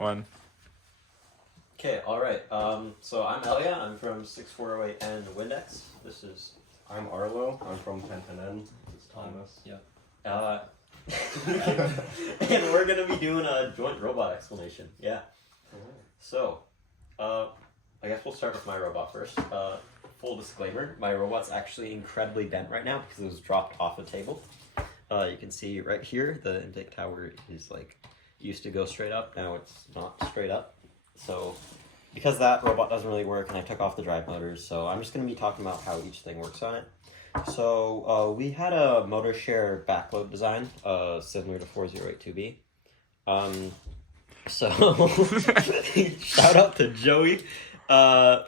1. Okay, alright. So I'm Elia, I'm from 6408N Windex. I'm Arlo, I'm from 1010N. This is Thomas. Yep. And we're gonna be doing a joint robot explanation. Yeah. So, I guess we'll start with my robot first. Full disclaimer, my robot's actually incredibly bent right now because it was dropped off a table. You can see right here, the intake tower is used to go straight up, now it's not straight up. So, because that robot doesn't really work and I took off the drive motors, so I'm just going to be talking about how each thing works on it. So, we had a motor share backload design, similar to 4082B. So, shout out to Joey. I'll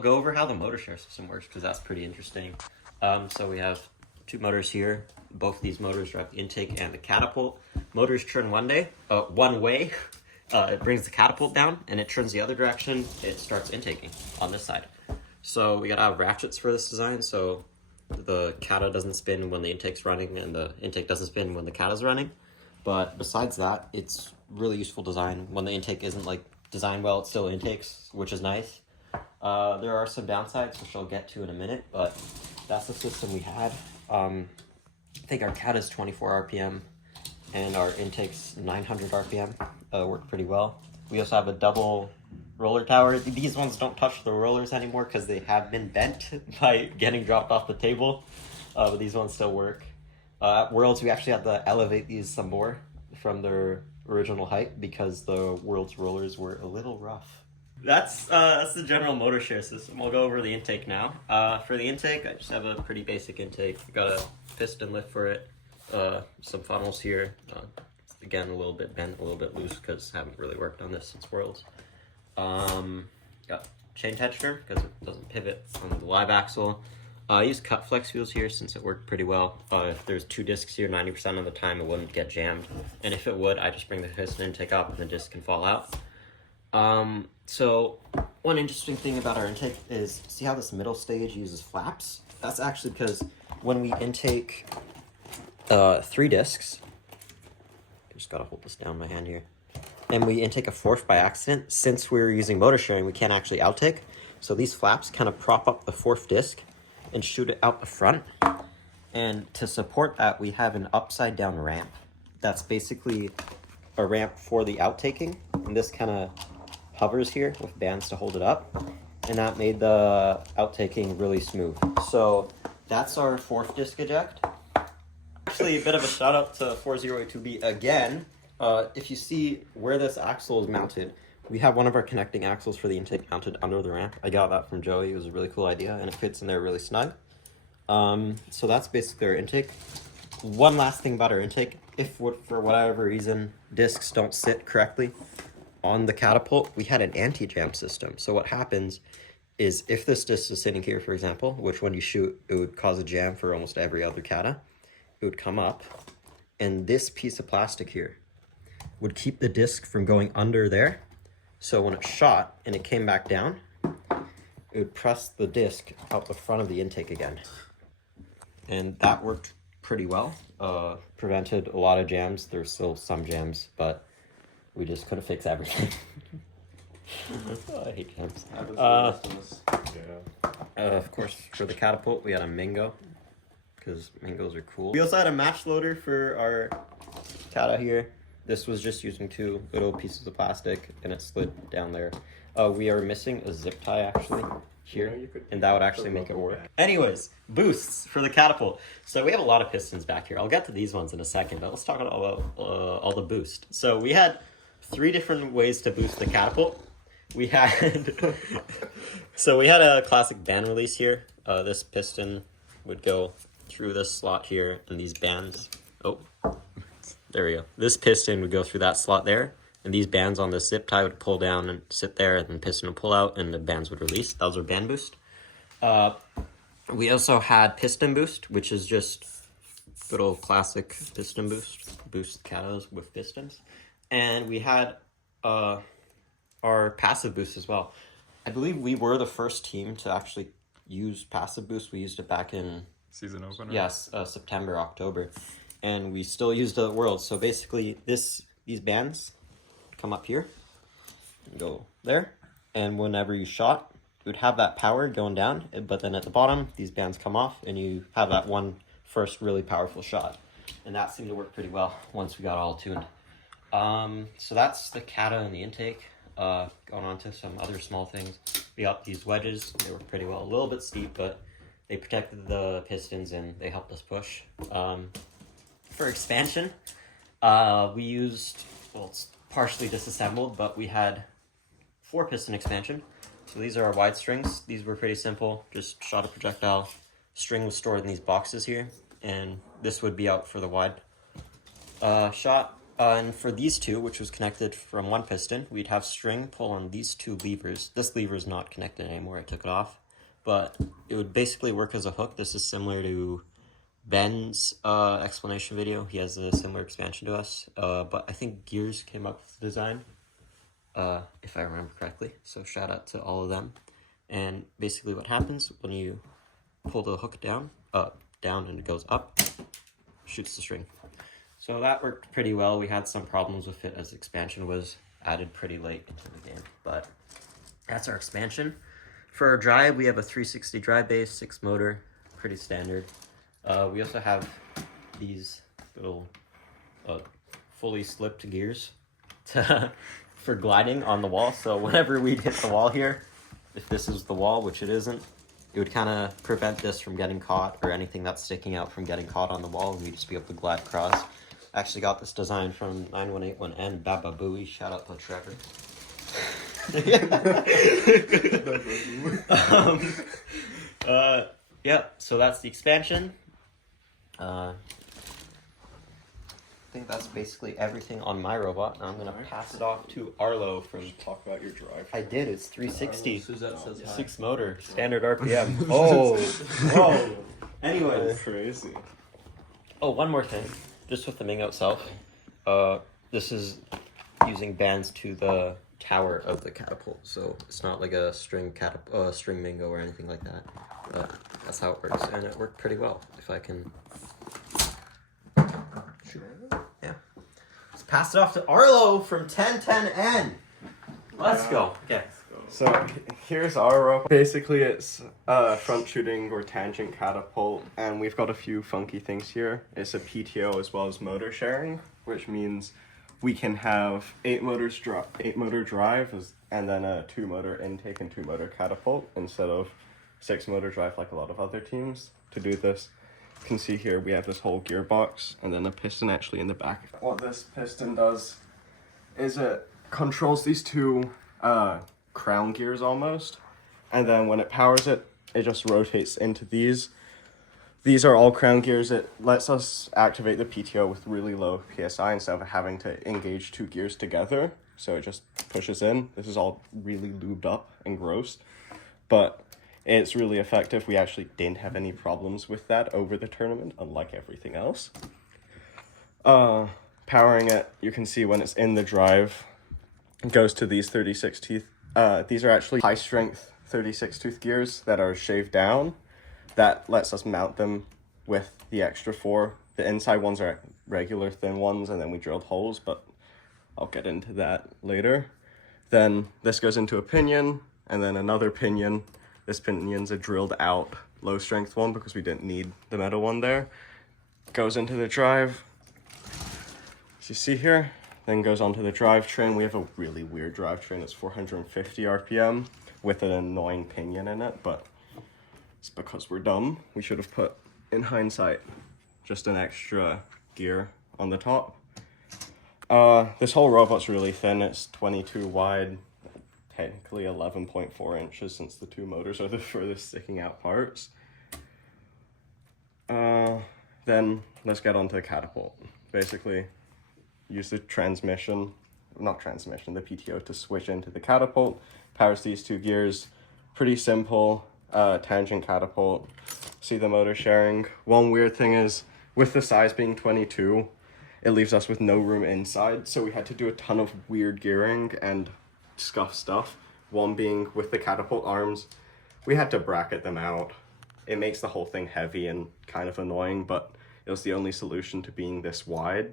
go over how the motor share system works because that's pretty interesting. So we have 2 motors here. Both of these motors drive the intake and the catapult. Motors turn one way. It brings the catapult down, and it turns the other direction. It starts intaking on this side. So we gotta have ratchets for this design, so the cata doesn't spin when the intake's running, and the intake doesn't spin when the cata's running. But besides that, it's really useful design. When the intake isn't designed well, it still intakes, which is nice. There are some downsides, which I'll get to in a minute, but that's the system we had. I think our CAT is 24 RPM and our intake's 900 RPM. Worked pretty well. We also have a double roller tower. These ones don't touch the rollers anymore because they have been bent by getting dropped off the table, but these ones still work. At Worlds, we actually had to elevate these some more from their original height because the Worlds rollers were a little rough. That's the general motor share system. I'll go over the intake now. For the intake, I just have a pretty basic intake. Got a piston lift for it, some funnels here. Again, a little bit bent, a little bit loose because I haven't really worked on this since Worlds. Got chain tensioner because it doesn't pivot on the live axle. I use cut flex wheels here since it worked pretty well. If there's 2 discs here, 90% of the time it wouldn't get jammed. And if it would, I just bring the piston intake up and the disc can fall out. So one interesting thing about our intake is, see how this middle stage uses flaps? That's actually because when we intake 3 discs, I just gotta hold this down my hand here, and we intake a 4th by accident, since we're using motor sharing, we can't actually outtake. So these flaps kind of prop up the 4th disc and shoot it out the front. And to support that, we have an upside down ramp. That's basically a ramp for the outtaking, and this kind of hovers here with bands to hold it up, and that made the outtaking really smooth. So that's our 4th disc eject. Actually, a bit of a shout out to 4082B again. If you see where this axle is mounted, we have one of our connecting axles for the intake mounted under the ramp. I got that from Joey. It was a really cool idea, and it fits in there really snug. So that's basically our intake. One last thing about our intake, if for whatever reason discs don't sit correctly on the catapult, we had an anti-jam system. So what happens is if this disc is sitting here, for example, which when you shoot, it would cause a jam for almost every other cata, it would come up, and this piece of plastic here would keep the disc from going under there. So when it shot and it came back down, it would press the disc out the front of the intake again. And that worked pretty well. Prevented a lot of jams. There's still some jams, but we just couldn't fix everything. I hate jams. Of course, for the catapult, we had a Mingo, because Mingos are cool. We also had a match loader for our cata here. This was just using 2 little pieces of plastic, and it slid down there. We are missing a zip tie, actually, here, and that would actually make it work. Anyways, boosts for the catapult. So we have a lot of pistons back here. I'll get to these ones in a second, but let's talk about all the boost. So we had 3 different ways to boost the catapult. We had so we had a classic band release here. This piston would go through this slot here, and these bands, there we go. This piston would go through that slot there, and these bands on the zip tie would pull down and sit there, and the piston would pull out, and the bands would release. That was our band boost. We also had piston boost, which is just good old classic piston boost catas with pistons. And we had our passive boost as well. I believe we were the first team to actually use passive boost. We used it back in season opener. Yes, September, October, and we still used it at Worlds. So basically, these bands come up here, go there. And whenever you shot, you would have that power going down, but then at the bottom, these bands come off, and you have that one first really powerful shot. And that seemed to work pretty well once we got all tuned. So that's the cata and the intake. Going on to some other small things. We got these wedges. They work pretty well. A little bit steep, but they protected the pistons and they helped us push. For expansion, we used, well, it's partially disassembled, but we had 4 piston expansion. So these are our wide strings. These were pretty simple. Just shot a projectile. String was stored in these boxes here, and this would be out for the wide shot. And for these two, which was connected from one piston, we'd have string pull on these 2 levers. This lever is not connected anymore. I took it off. But it would basically work as a hook. This is similar to Ben's explanation video. He has a similar expansion to us. But I think Gears came up with the design, if I remember correctly. So shout out to all of them. And basically what happens when you pull the hook down and it goes up, shoots the string. So that worked pretty well. We had some problems with it as expansion was added pretty late into the game, but that's our expansion. For our drive, we have a 360 drive base, 6 motor, pretty standard. We also have these little fully slipped gears for gliding on the wall. So whenever we'd hit the wall here, if this is the wall, which it isn't, it would kind of prevent this from getting caught or anything that's sticking out from getting caught on the wall, and we'd just be able to glide across. Actually got this design from 9181N Baba Booey. Shout out to Trevor. Yeah, so that's the expansion. I think that's basically everything on my robot. Now I'm gonna pass it off to Arlo from. Talk about your drive. I did. It's 360. Suzette says hi. 6 motor, standard RPM. Oh, whoa. Anyways. Crazy. Oh, one more thing. Just with the Mingo itself. This is using bands to the tower of the catapult, so it's not like a string Mingo or anything like that. That's how it works, and it worked pretty well. If I can. Yeah. Let's pass it off to Arlo from 1010N. Let's go. Okay. So here's our robot. Basically, it's front shooting or tangent catapult, and we've got a few funky things here. It's a PTO as well as motor sharing, which means we can have 8 motor drive, and then a 2 motor intake and 2 motor catapult instead of 6 motor drive like a lot of other teams. To do this, you can see here we have this whole gearbox and then a piston actually in the back. What this piston does is it controls these 2 crown gears almost, and then when it powers it, it just rotates into these. These are all crown gears. It lets us activate the PTO with really low PSI instead of having to engage 2 gears together. So it just pushes in. This is all really lubed up and gross, but it's really effective. We actually didn't have any problems with that over the tournament, unlike everything else. Powering it, you can see when it's in the drive, it goes to these 36 teeth. These are actually high strength 36 tooth gears that are shaved down. That lets us mount them with the extra 4. The inside ones are regular thin ones, and then we drilled holes, but I'll get into that later. Then this goes into a pinion, and then another pinion. This pinion's a drilled out low strength one because we didn't need the metal one there. Goes into the drive, as you see here. Then goes onto the drivetrain. We have a really weird drivetrain. It's 450 RPM with an annoying pinion in it, but it's because we're dumb. We should have put, in hindsight, just an extra gear on the top. This whole robot's really thin. It's 22 wide, technically 11.4 inches since the 2 motors are the furthest sticking out parts. Then let's get onto the catapult. Basically, use the the PTO to switch into the catapult. Powers these 2 gears. Pretty simple tangent catapult. See the motor sharing. One weird thing is, with the size being 22, it leaves us with no room inside, so we had to do a ton of weird gearing and scuff stuff. One being with the catapult arms, we had to bracket them out. It makes the whole thing heavy and kind of annoying, but it was the only solution to being this wide.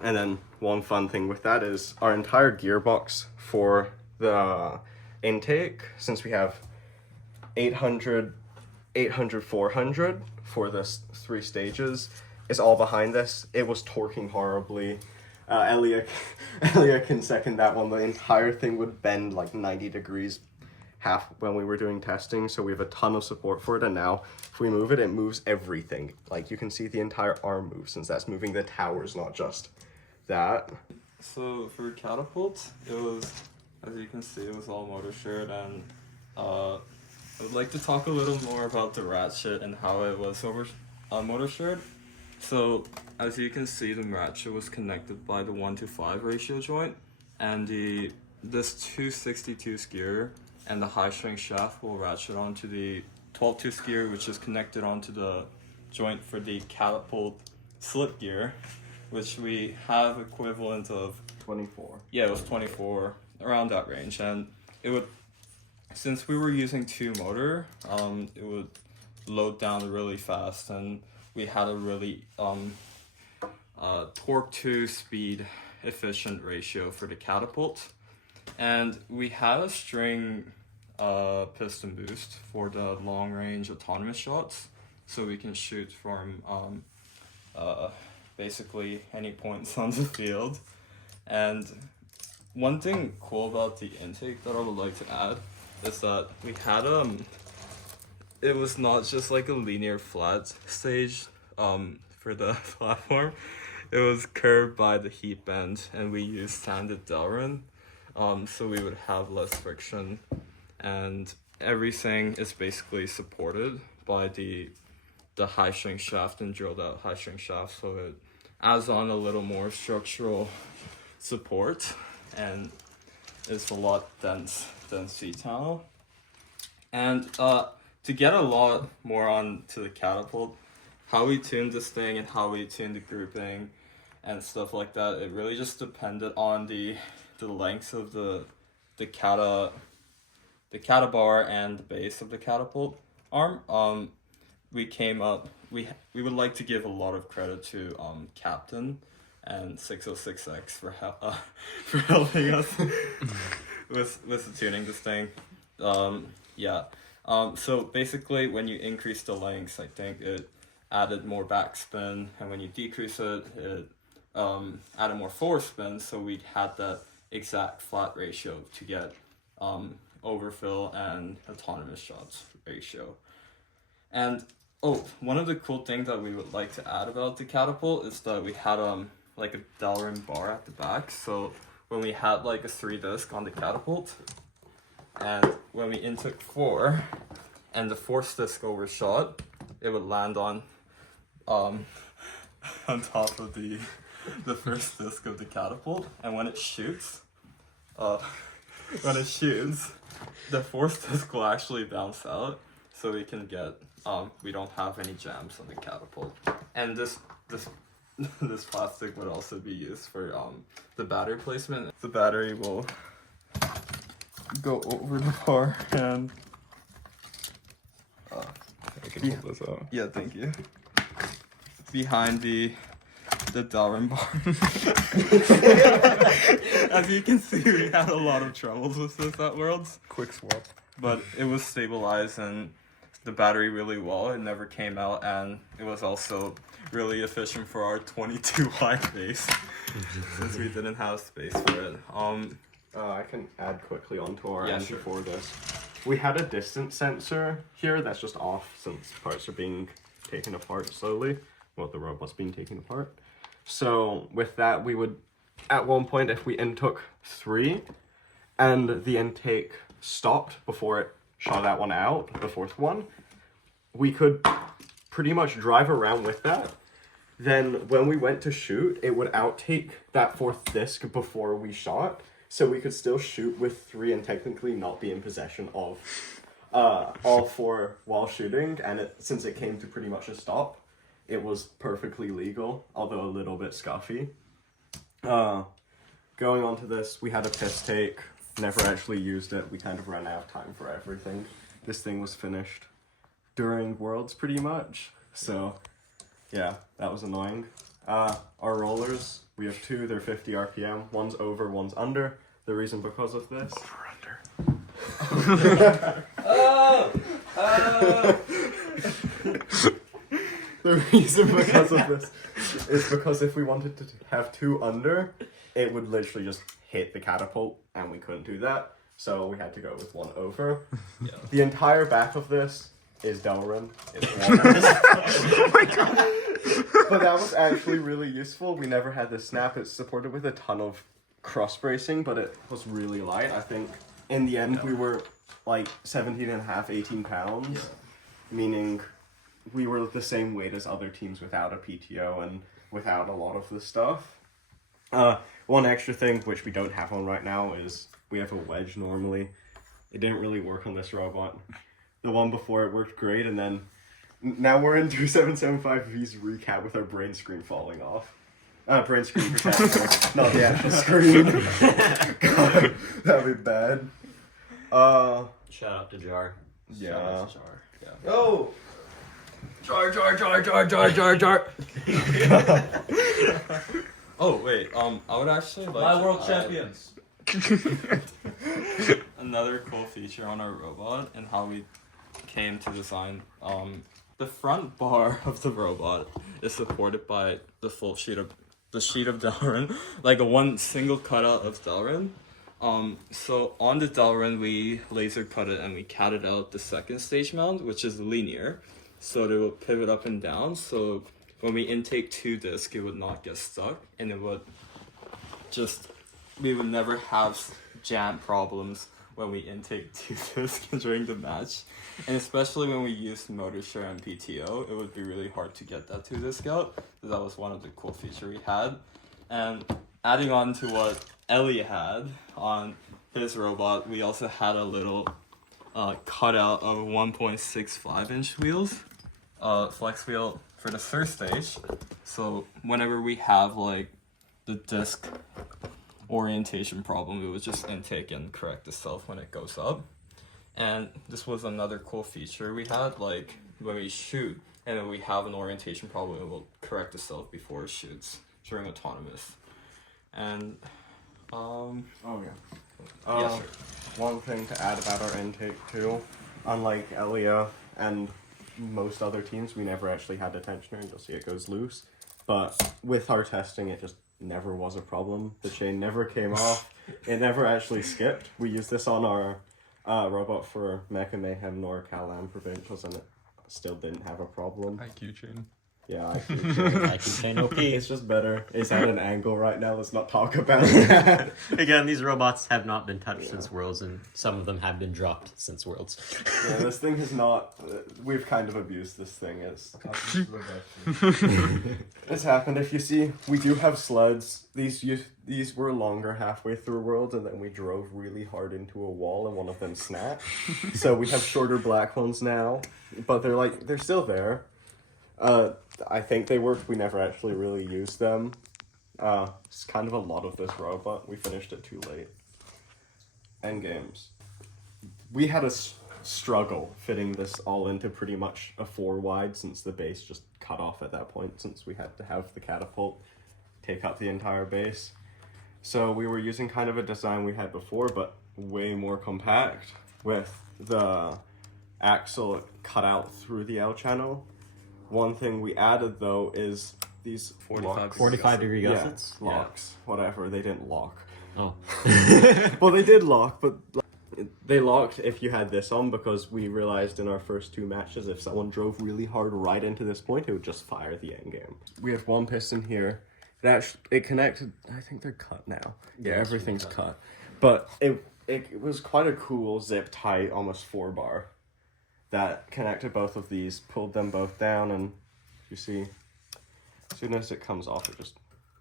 And then one fun thing with that is our entire gearbox for the intake, since we have 800, 800, 400 for this 3 stages, is all behind this. It was torquing horribly. Elia can second that one. The entire thing would bend like 90 degrees half when we were doing testing, so we have a ton of support for it, and now if we move it, it moves everything. Like, you can see the entire arm move, since that's moving the towers, not just that. So for catapult, it was, as you can see, it was all motor shared, and I would like to talk a little more about the ratchet and how it was motor shared. So as you can see, the ratchet was connected by the 1:5 ratio joint, and this 262 gear and the high strength shaft will ratchet onto the 12-tooth gear, which is connected onto the joint for the catapult slip gear, which we have equivalent of 24. Yeah, it was 24, around that range, and it would, since we were using 2 motor, it would load down really fast, and we had a really torque to speed efficient ratio for the catapult, and we had a string piston boost for the long range autonomous shots, so we can shoot from basically any points on the field. And one thing cool about the intake that I would like to add is that we had it was not just like a linear flat stage for the platform. It was curved by the heat bend, and we used sanded Delrin, so we would have less friction, and everything is basically supported by the high strength shaft and drilled out high strength shaft, so it adds on a little more structural support and it's a lot dense seat tunnel. And to get a lot more on to the catapult, how we tuned this thing and how we tuned the grouping and stuff like that, it really just depended on the length of the cata bar and the base of the catapult arm. We came up, we would like to give a lot of credit to Captain and 606X for helping us with tuning this thing. So basically, when you increase the length, I think it added more backspin, and when you decrease it, it added more forward spin, so we had that exact flat ratio to get overfill and autonomous shots ratio. And one of the cool things that we would like to add about the catapult is that we had like a Delrin bar at the back, so when we had like a 3 disc on the catapult, and when we intook 4 and the 4th disc overshot, it would land on top of the first disc of the catapult, and when it shoots, the 4th disc will actually bounce out, so we can get we don't have any jams on the catapult. And this plastic would also be used for the battery placement. The battery will go over the bar and I can hold this out. yeah, thank you. Behind the Delrin bar. As you can see, we had a lot of troubles with this at Worlds, Quick swap. but it was stabilized and the battery really well. It never came out, and it was also really efficient for our 22 wide base since we didn't have space for it. I can add quickly onto our Yeah, end sure. before this. We had a distance sensor here that's just off since parts are being taken apart slowly. Well, the robot's being taken apart. So with that, we would, at one point, if we intook 3 and the intake stopped before it shot that one out, the 4th one, we could pretty much drive around with that. Then when we went to shoot, it would outtake that 4th disc before we shot, so we could still shoot with 3 and technically not be in possession of all 4 while shooting. And since it came to pretty much a stop, it was perfectly legal, although a little bit scuffy. Going on to this, we had a piss take, never actually used it. We kind of ran out of time for everything. This thing was finished during Worlds pretty much, so yeah, that was annoying. Our rollers, we have two, they're 50 RPM. One's over, one's under. The reason because of this... The reason because of this is because if we wanted to have two under, it would literally just hit the catapult, and we couldn't do that. So we had to go with one over. Yeah. The entire back of this is Delrin. It's one. Oh my god. But that was actually really useful. We never had the snap. It's supported with a ton of cross bracing, but it was really light. I think in the end we were like 17 and a half, 18 pounds, meaning we were the same weight as other teams without a PTO and without a lot of the stuff. One extra thing, which we don't have on right now, is we have a wedge normally. It didn't really work on this robot. The one before it worked great, and then now we're into 775V's recap with our brain screen falling off. Brain screen protector, not the actual screen. God, that'd be bad. Shout out to Jar. Yeah. Go! Jar. Oh wait, I would actually like My to world add champions. another cool feature on our robot and how we came to design. The front bar of the robot is supported by the full sheet of Delrin, like a one single cutout of Delrin. So on the Delrin we laser cut it and we catted out the second stage mount, which is linear, so they will pivot up and down. So when we intake two discs, it would not get stuck, and it would we would never have jam problems when we intake two discs during the match. And especially when we used motor share and PTO, it would be really hard to get that two disc out. So that was one of the cool features we had. And adding on to what Ellie had on his robot, we also had a little cutout of 1.65 inch wheels, flex wheel for the third stage. So whenever we have like the disc orientation problem, it would just intake and correct itself when it goes up. And this was another cool feature we had, like when we shoot and then we have an orientation problem, it will correct itself before it shoots during autonomous. And Oh yeah. yes, sir. One thing to add about our intake too, unlike Elia and most other teams, we never actually had a tensioner, and you'll see it goes loose. But with our testing, it just never was a problem. The chain never came off. It never actually skipped. We used this on our robot for Mecha Mayhem NorCal and Provincials, and it still didn't have a problem. IQ chain. Yeah, I IQ chain OP. It's just better. It's at an angle right now. Let's not talk about that. Again, these robots have not been touched since Worlds, and some of them have been dropped since Worlds. Yeah, this thing has not. We've kind of abused this thing. It's happened. If you see, we do have sleds. These were longer halfway through Worlds, and then we drove really hard into a wall, and one of them snapped. So we have shorter black ones now, but they're still there. I think they worked. We never actually really used them. It's kind of a lot of this robot. We finished it too late. End games. We had a struggle fitting this all into pretty much a 4 wide, since the base just cut off at that point, since we had to have the catapult take up the entire base. So we were using kind of a design we had before, but way more compact, with the axle cut out through the L channel. One thing we added though is these 45 degree gussets? locks, whatever. They didn't lock. Oh. Well, they did lock, but they locked if you had this on, because we realized in our first 2 matches, if someone drove really hard right into this point, it would just fire the end game. We have one piston here. It connected. I think they're cut now. Yeah, everything's cut. But it was quite a cool zip tight, almost 4 bar. That connected both of these, pulled them both down, and you see, as soon as it comes off, it just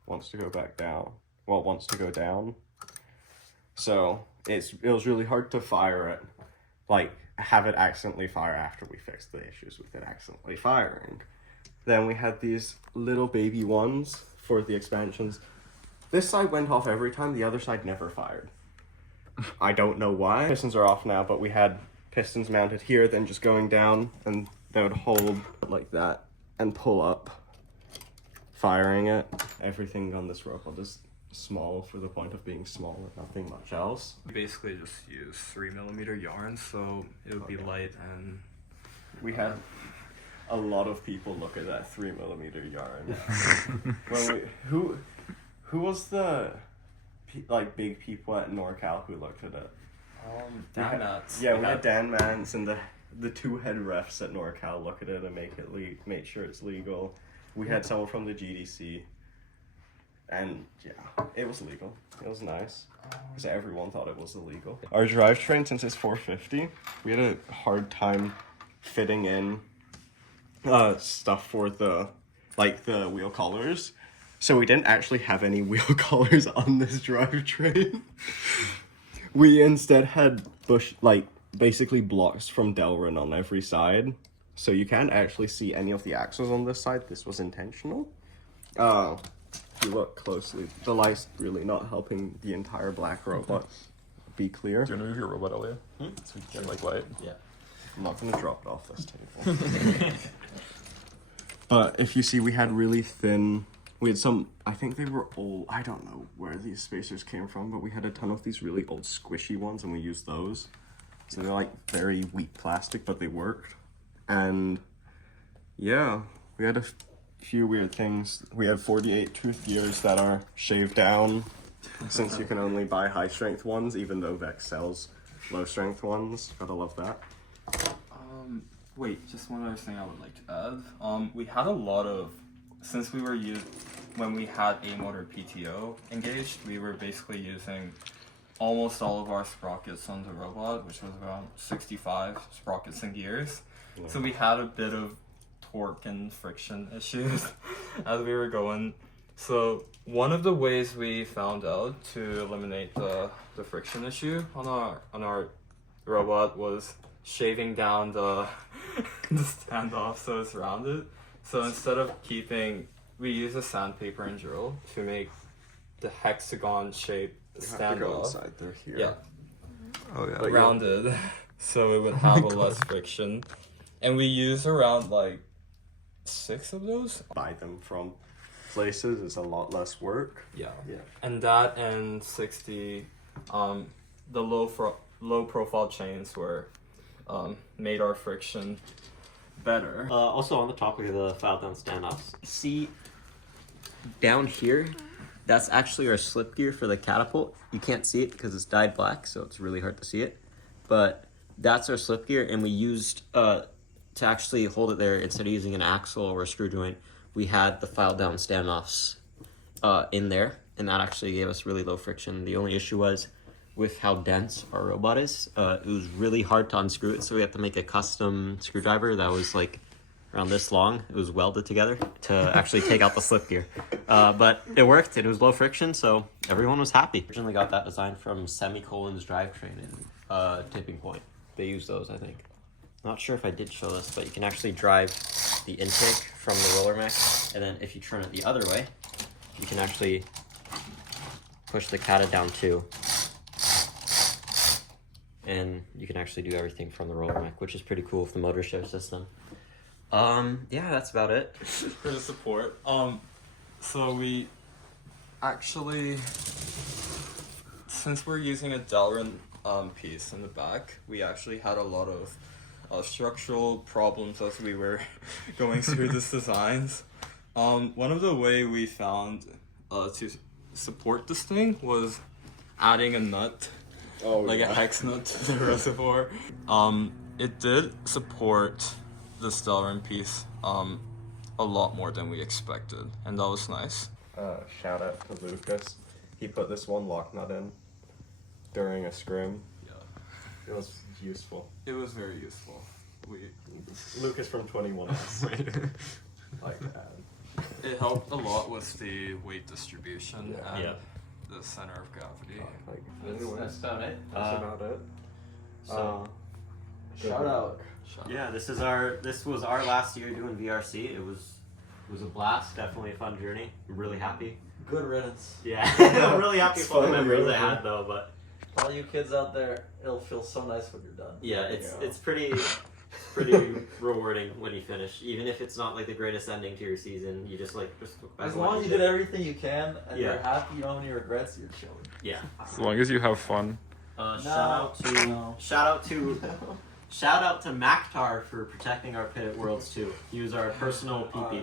wants to go back down. Well, it wants to go down. So it was really hard to fire it, like have it accidentally fire after we fixed the issues with it accidentally firing. Then we had these little baby ones for the expansions. This side went off every time, the other side never fired. I don't know why. Pistons are off now, but we had pistons mounted here, then just going down, and they would hold like that and pull up firing it. Everything on this robot is small for the point of being small and nothing much else. We basically just use 3mm yarn, so it would be light, and We had a lot of people look at that 3mm yarn. Who was the big people at NorCal who looked at it? Dan Mats. Yeah, we had Dan Mans and the two head refs at NorCal look at it and make sure it's legal. We had someone from the GDC, and yeah, it was legal. It was nice because everyone thought it was illegal. Our drivetrain, since it's 450, we had a hard time fitting in stuff for the wheel collars. So we didn't actually have any wheel collars on this drivetrain. We instead had basically blocks from Delrin on every side. So you can't actually see any of the axles on this side. This was intentional. If you look closely, the light's really not helping the entire black robot be clear. Do you want to move your robot, Elliot? So we can get light? Yeah. I'm not gonna drop it off this table. But if you see, we had really thin. We had some. I think they were old. I don't know where these spacers came from, but we had a ton of these really old squishy ones, and we used those. So they're like very weak plastic, but they worked. And yeah, we had a few weird things. We had 48 tooth gears that are shaved down, since you can only buy high strength ones, even though Vex sells low strength ones. Gotta love that. Wait, just one other thing I would like to add. We had a lot of, since we were when we had a motor PTO engaged, we were basically using almost all of our sprockets on the robot, which was around 65 sprockets and gears. Yeah. So we had a bit of torque and friction issues as we were going. So one of the ways we found out to eliminate the friction issue on our robot was shaving down the standoff so it's rounded. So instead of we use a sandpaper and drill to make the hexagon shape standoff. Inside, they're here. Yeah. Oh yeah. But Rounded, so it would have a less friction. And we use around 6 of those. Buy them from places is a lot less work. Yeah. Yeah. And that and 60, the low profile chains were made our friction better. Also on the topic of the file down standoffs, see down here, that's actually our slip gear for the catapult. You can't see it because it's dyed black, so it's really hard to see it. But that's our slip gear, and we used to actually hold it there, instead of using an axle or a screw joint, we had the file down standoffs in there, and that actually gave us really low friction. The only issue was with how dense our robot is. It was really hard to unscrew it, so we had to make a custom screwdriver that was around this long. It was welded together to actually take out the slip gear. But it worked. It was low friction, so everyone was happy. Originally got that design from Semicolon's drivetrain in Tipping Point. They used those, I think. Not sure if I did show this, but you can actually drive the intake from the roller mech, and then if you turn it the other way, you can actually push the cata down too. And you can actually do everything from the roller mech, which is pretty cool with the motor shift system. Yeah, that's about it. For the support. So we actually, since we're using a Delrin piece in the back, we actually had a lot of structural problems as we were going through this designs. One of the way we found to support this thing was adding a nut. A hex nut to the reservoir. It did support the Delrin piece a lot more than we expected, and that was nice. Shout out to Lucas. He put this one lock nut in during a scrim. Yeah. It was useful. It was very useful. Lucas from 21. It helped a lot with the weight distribution and Yeah. the center of gravity. That's about it. That's about it. So, Shout out. yeah, this was our last year doing VRC. It was a blast. Definitely a fun journey. I'm really happy. Good riddance. Yeah, I'm really happy It's for the fun, memories really. I had though. But All you kids out there, it'll feel so nice when you're done. yeah, it's pretty. It's pretty rewarding when you finish, even if it's not like the greatest ending to your season. You just look back As at what long as you did everything you can and Yeah. you're happy, you don't have any regrets, you're chilling. Yeah. As long as you have fun. Shout out to Maktar for protecting our pit at Worlds too. He was our personal PP.